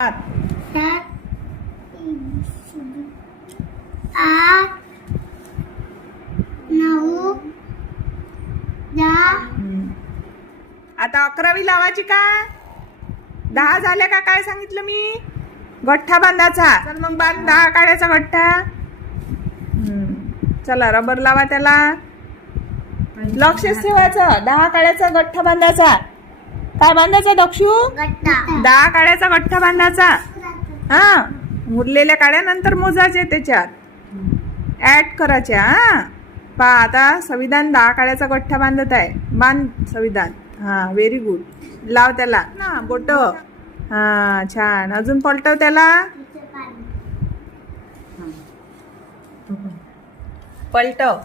7 8 9 10 आता 11वी लावायची का? 10 झाल्या का काय सांगितलं मी? गठ्ठा बांधायचा. चल मग बांध 10 काढ्याचा गठ्ठा. चला रबर लावा त्याला. लक्षच ठेवायचं. 10 काढ्याचा गठ्ठा बांधायचा. काय बांधायचा दक्षू? गट्टा 10 काढ्याचा गठ्ठा बांधायचा. हा उरलेल्या काड्या नंतर मोजायचे त्याच्यात ऍड करायच्या. हा पहा आता संविधान 10 काड्याचा गठ्ठा बांधत आहे. बांध संविधान. हा व्हेरी गुड. लाव त्याला ना बोट. हा छान. अजून पलटव त्याला. पलटव.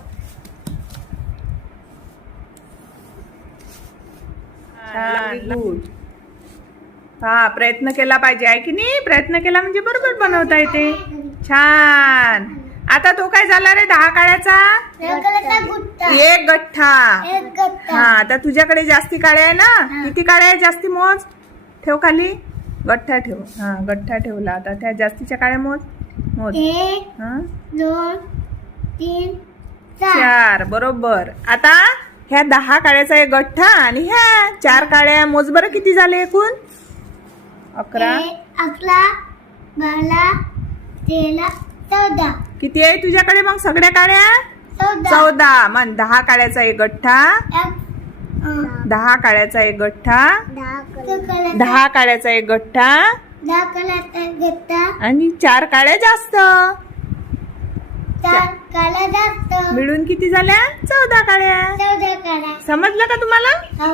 छान गुड. हा प्रयत्न केला पाहिजे आहे की नाही? प्रयत्न केला म्हणजे बरोबर बनवता येते. छान. आता तो काय झाला रे 10 काड्याचा? एक गठ्ठा. हा आता तुझ्याकडे जास्ती काड्या आहे ना? किती काड्या आहे जास्ती मोज. ठेव खाली. गठ्ठा ठेव. हा गठ्ठा ठेवला. आता त्या जास्तीच्या काड्या मोज. मोज. 1 हा 2 3 4 बरोबर. आता ह्या 10 काड्याचा एक गठ्ठा आणि ह्या 4 काड्या मोज बरं किती झाले एकूण? 11 11 12 13 14 किती आहे तुझ्याकडे मग सगळ्या काड्या? 14. मग 10 काड्याचा एक गठ्ठा. 10 काड्याचा एक गठ्ठा. 10 काड्याचा एक गठ्ठा 10 काड्याचा गट्टा आणि 4 काड्या जास्त 4 काड्या जास्त मिळून किती झाल्या? 14 काड्या. 14 काड्या. समजलं का तुम्हाला? हो.